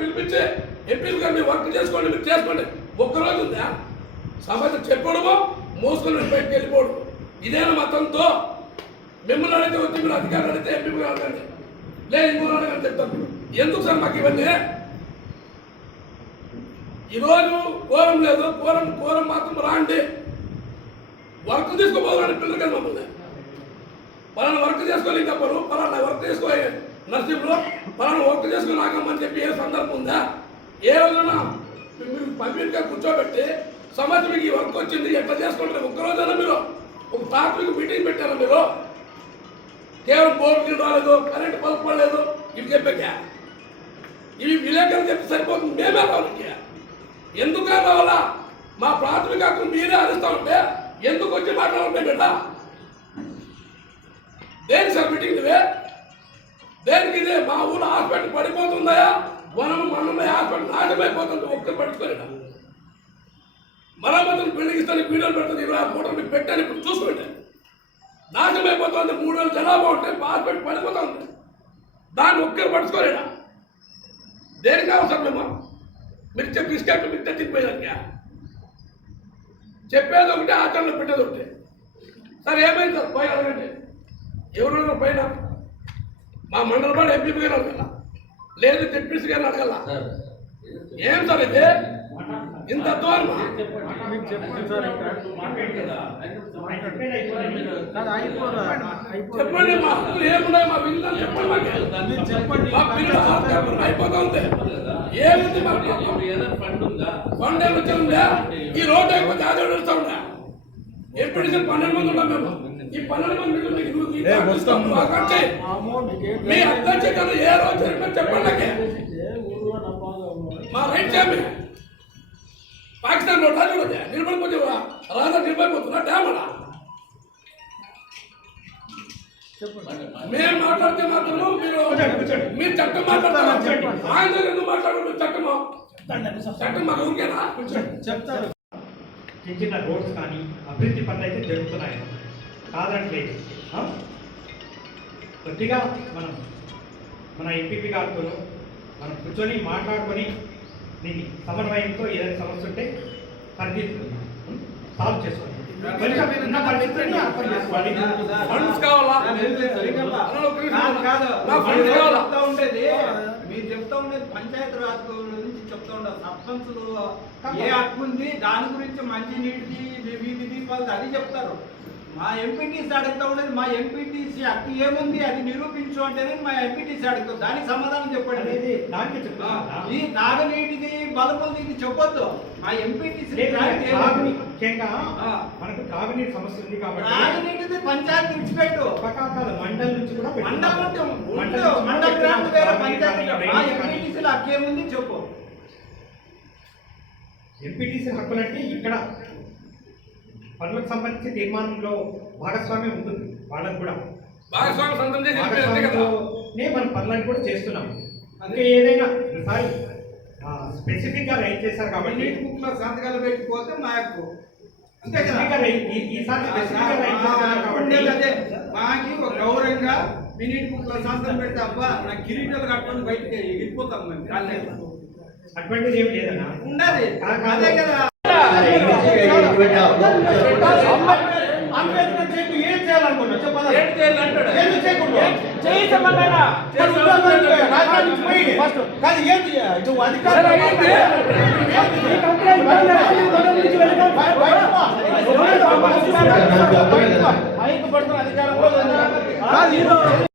పిలిపించే ఎంపీలు గారు మీరు వర్క్ చేసుకోండి, మీరు చేసుకోండి. ఒక్కరోజు ఉందా సమస్య చెప్పడమో మోసుకొని బయటకు వెళ్ళిపోవడం? ఇదేనా మతంతో? మిమ్మల్ని అడిగితే వచ్చి మీరు అధికారులు అడిగితే ఎంపీ గారు అడగండి, లేదు ఇంకో అడగని చెప్తాను. ఎందుకు సార్ మాకు ఇవన్నీ? ఈరోజు కోరం లేదు, కోరం మాత్రం రాండి, వర్క్ తీసుకోపోవాలని పిల్లలు కదా మమ్మల్ని. పలానా వర్క్ చేసుకోవాలి తప్పరు, పలానా వర్క్ చేసుకోవాలి నర్సింగ్లో, పలానా వర్క్ చేసుకుని రాకమని చెప్పి ఏ సందర్భం ఉందా? ఏ రోజున మీరు పబ్లిక్గా కూర్చోబెట్టి సమస్య మీకు ఈ వర్క్ వచ్చింది ఎట్లా చేసుకుంటారు? ఒక్కరోజైనా మీరు ఒక టాపిక్ మీటింగ్ పెట్టారా? మీరు కేవలం బోర్డు రాలేదు, కరెంట్ బల్బ్ పడలేదు, ఇవి చెప్పాక ఇవి విలేకరులు చెప్పి సరిపోతుంది. మేమే రావాలి. ఎందుకు రావాలా? మా ప్రాథమిక హక్కులు మీరే అరుస్తూ ఉంటే ఎందుకు వచ్చి మాట్లాడాలి బిడ్డ? దేనికి సార్ మీటింగ్ ఇవే? దేనికి ఇదే? మా ఊళ్ళో హాస్పిటల్ పడిపోతుందా? మన హాస్పిటల్ నాశమైపోతుంది. ఒక్కరు పట్టుకోలేదా? మరమ్మతులు బిల్డింగ్ ఇస్తాను, వీడియోలు పెడుతుంది, 26 ఫోటోలు మీకు పెట్టాను, ఇప్పుడు చూసుకోండి. నాశమైపోతుంది. 3000 జనాభా ఉంటే హాస్పిటల్ పడిపోతా ఉంది. దాన్ని ఒక్కరు పట్టుకోలేదా? దేనికి అవసరం మేము? మీరు చెప్పి ఇసుకెట్ మీకు తెచ్చిపోయేదానికా? చెప్పేది ఒకటి, ఆచరణలో పెట్టేది ఒకటి. సార్ ఏమైంది సార్? పైన అడగండి, ఎవరు పైన? మా మండల పాడు ఎంపీ గారు అడగల, లేదు డిప్యూటీ గారిని అడగల. ఏం సార్ ఇది? ఇంత అధ్వానమా? చెప్పండి, మా హక్కులు ఏమున్నాయి? మా విలువలు చెప్పండి. మా పిల్లలు అయిపోతా ఉంది. ఏముంది? ఫండ్ ఏమొచ్చిందా? ఈ రోడ్డు అయిపోతే అదే నడుస్తా ఉందా? ఎంపీడీ 12 మంది ఉన్నాం మేము. ఈ 12 మంది మీ అధ్యక్ష కదా ఏ రోజు చెప్పండి. మా రైట్ చేయండి. పాకిస్తాన్ లో నిలబడిపోతే రాజా నిలబడిపోతున్నా డ్యామడా? మేము మాట్లాడితే మాత్రం మీరు చట్టం మాట్లాడతారు. ఆయన ఎందుకు మాట్లాడు? చట్టం మాకు ఊరికేనా? చెప్తారు. చిన్న రోడ్స్ కానీ అభివృద్ధి పనులు అయితే జరుగుతున్నాయి, కాదట్లేదు. కొద్దిగా మన ఎంపీపీ గారితో మనం కూర్చొని మాట్లాడుకొని దీన్ని సమన్వయంతో ఏదైనా సమస్య ఉంటే పరిధిస్తున్నాం, సాల్వ్ చేసుకోండి. మీరు చెప్తా ఉండేది పంచాయతీ రాజ్ గురించి చెప్తా ఉండదు. సర్పంచులు ఏ హక్కు ఉంది దాని గురించి మంచి నీటిది వీధి దీపాలు అది చెప్తారు. మా ఎంపీటీసీ అడుగుతా ఉండేది మా ఎంపీటీసీ హక్కు ఏముంది అది నిరూపించు అంటేనే మా ఎంపీటీసీ అడుగుతాం. దానికి సమాధానం చెప్పండి. ఈ తాగునీటిది బలపంది ఇది చెప్పొద్దు. మా ఎంపీటీసీ ముఖ్యంగా మనకు తాగునీటి సమస్య ఉంది కాబట్టి తాగునీటిది పంచాయతీ విడిచిపెట్టు. మండలం నుంచి కూడా మండల గ్రాంట్ వేరే పంచాయతీ. మా ఎంపీటీసీలో హక్కు ఏముంది చెప్పు. ఎంపీటీసీ హక్కులంటే ఇక్కడ పనులకు సంబంధించి తీర్మానంలో భాగస్వామ్యం ఉంటుంది. వాళ్ళకు కూడా మనం పనులను కూడా చేస్తున్నాం. అందుకే ఏదైనా ఈసారి స్పెసిఫిక్ గా రైట్ చేశారు కాబట్టి నీటి బుక్లో సంతకాలు పెట్టిపోతే మా యొక్క అంతే కదా. మాకి ఒక గౌరవంగా మీ నీటి బుక్లో సంతకం పెడితే అబ్బా నా కిరీటాలు కట్టుకొని బయటకి వెళ్ళిపోతాం. మేము అటువంటిది ఏం లేదన్నా ఉండాలి. అదే కదా ఏం చేయాలనుకున్నా చెప్పాలి. అధికారంలో